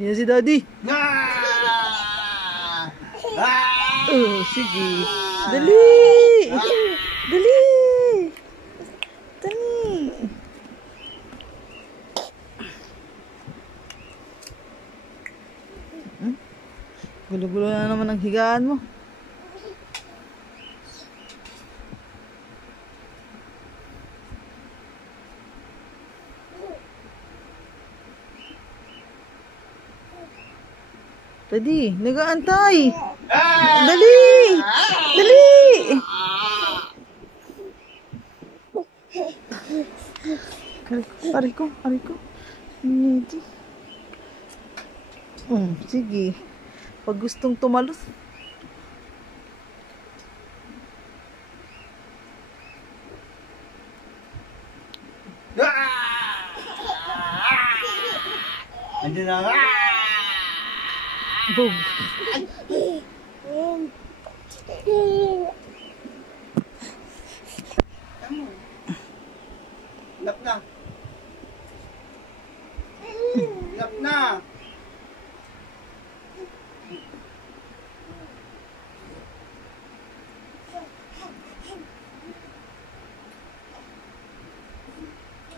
Yan si Daddy. Ah! Sige. Dali! Dali! Dali! Gulo-gulo na naman ang higaan mo. Daddy, nag-aantay. Dali! Dali! Aray ko. Sige. Pag gustong tumalos. Andiyan na nga. Bog. Lap na. Lap na.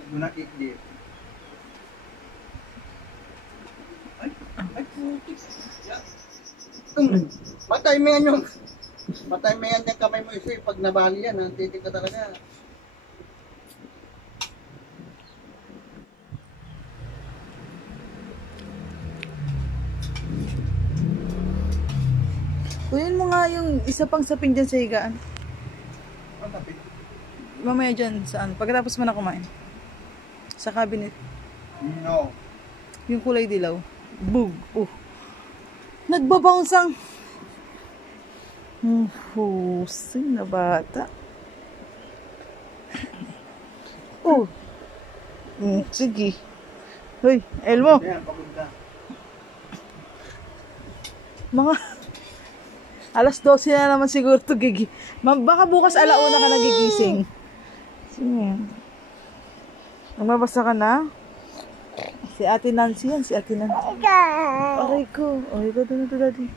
Muna ikdip. Mataymengan yung mataymengan yung kamay mo iso pag nabali yan, titik ka talaga. Kunin mo nga yung isa pang sapin dyan sa higaan. Ang tapit. Mamaya dyan, saan? Pagkatapos mo na kumain. Sa cabinet. No. Yung kulay dilaw. Bug. Nagbabounce ang husay na bata. Sige. Hoy, Elmo. Ayan, papunta. Mga alas 12 na naman siguro ito gigi. Baka bukas alauna ka nagigising. Sige. Namabasa ka na? Si Ate Nancy yan, si Ate Nancy. Aray ko. Aray ko, doon ito, Daddy.